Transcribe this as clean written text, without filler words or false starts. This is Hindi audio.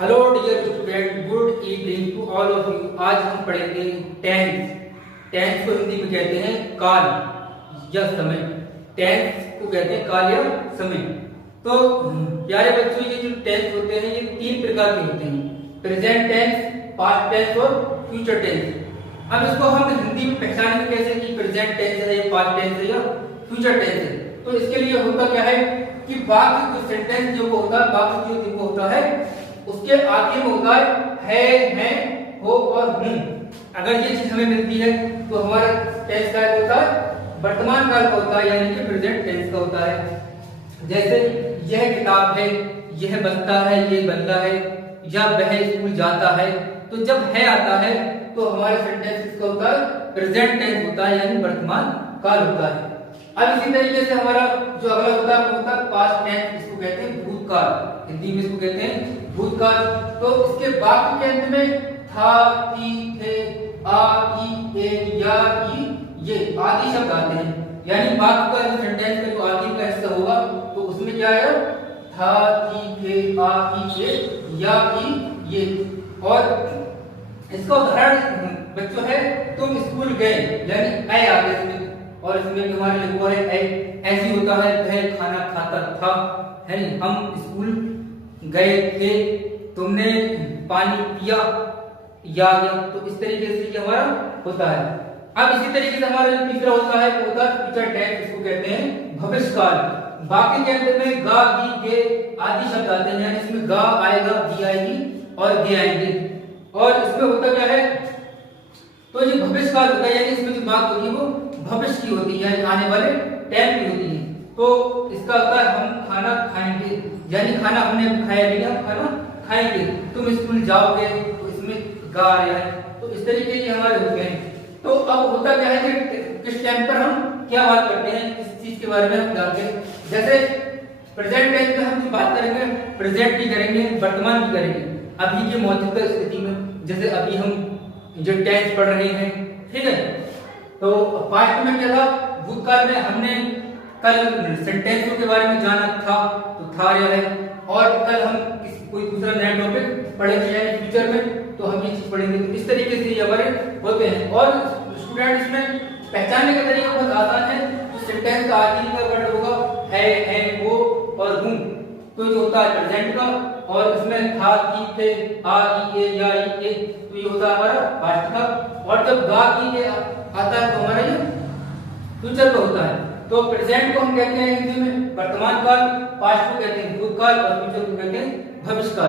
Hello dear student, good evening to all of you. आज हम पढ़ेंगे टेंस। टेंस को हिंदी में कहते हैं काल या समय। टेंस को कहते हैं काल या समय। तो प्यारे बच्चों, ये जो टेंस होते हैं ये तीन प्रकार के होते हैं: प्रेजेंट टेंस, पास्ट टेंस और फ्यूचर टेंस। अब इसको हम हिंदी में पहचानेंगे कैसे कि प्रेजेंट टेंस है या पास्ट टेंस है या फ्यूचर टेंस है। तो इसके लिए होता क्या है कि वाक्य जो सेंटेंस जो होता है, वाक्य जो होता है उसके आगे में होता है, हो और हूं। अगर ये चीज हमें मिलती है तो हमारा टेंस का होता है वर्तमान काल का होता है, यानी कि प्रेजेंट टेंस का होता है। जैसे यह किताब है, यह बचता है, ये बनता है, या वह स्कूल जाता है। तो जब है आता है तो हमारा सेंटेंस किसका होता है? प्रेजेंट टेंस होता है, यानी वर्तमान काल होता है। अब इसी तरीके से हमारा जो अगला होता है वो होता है पास्ट टेंस। इसको कहते हैं भूतकाल, हिंदी में इसको कहते हैं भूतकाल। तो इसके वाक्य के अंत में था, थी, थे, आ, ई, ए, या, ई, ये आदि शब्द आते हैं। यानी वाक्य का जो सेंटेंस का जो आदि का हिस्सा होगा तो उसमें क्या आएगा? था, थी, थे, आ, ई, ए, या, ई, ये। और इसका उदाहरण बच्चों है तुम स्कूल गए, यानी ऐ आ गया इसमें। और इसमें हमारे लिखा है ऐसी होता है वह खाना खाता था, है नहीं। हम स्कूल गए थे, तुमने पानी पिया, या गया। तो इस तरीके से ये हमारा होता है। अब इसी तरीके से हमारा जो तीसरा होता है वो होता है फ्यूचर टेंस। इसको कहते हैं भविष्यकाल। वाक्य के अंत में गा, गी, गे आदि शब्द आते हैं, यानी इसमें गा आएगा, गी आएगी और गे आएंगे। और इसमें होता क्या है, तो ये भविष्यकाल होता है, यानी इसमें जो बात होती है वो भविष्य की होती है, यानी आने वाले टाइम की होती है। तो इसका होता है हम खाना खाएंगे, यानी खाना हमने खाया लिया, खाना खाएंगे। तुम स्कूल जाओगे, तो इसमें गा आ रहा है। तो इस तरीके ये हमारे होते हैं। तो अब होता क्या है कि किस टाइम पर हम क्या बात करते हैं, इस चीज के बारे में हम जानते हैं। जैसे प्रेजेंट टेंस में हम जो बात करेंगे, प्रेजेंट भी करेंगे, वर्तमान भी करेंगे, अभी की मौजूदा स्थिति में। जैसे अभी हम जो टेंस पढ़ रहे हैं, ठीक है। तो पास्ट में क्या था? भूतकाल में हमने कल सेंटेंसों के बारे में जाना था, तो था यह है। और कल हम कोई दूसरा नया टॉपिक पढ़ेंगे, यानी फ्यूचर में तो हम ये चीज पढ़ेंगे। तो इस तरीके से ये हमारे होते हैं। और स्टूडेंट इसमें पहचानने का तरीका बहुत आसान है। तो सेंटेंस का आखिरी का वर्ड होगा है, वो और हूं। तो जो होता है प्रेजेंट का, और इसमें था, थी, थे, आ, ई, ए, या, ई, ए, तो ये होता है हमारा पास्ट का। और जब गा, की, आता है तो हमारा ये फ्यूचर का होता है। तो प्रेजेंट को हम कहते हैं हिंदी में वर्तमान काल, पास्ट को कहते हैं भूतकाल और फ्यूचर को कहते हैं भविष्यकाल।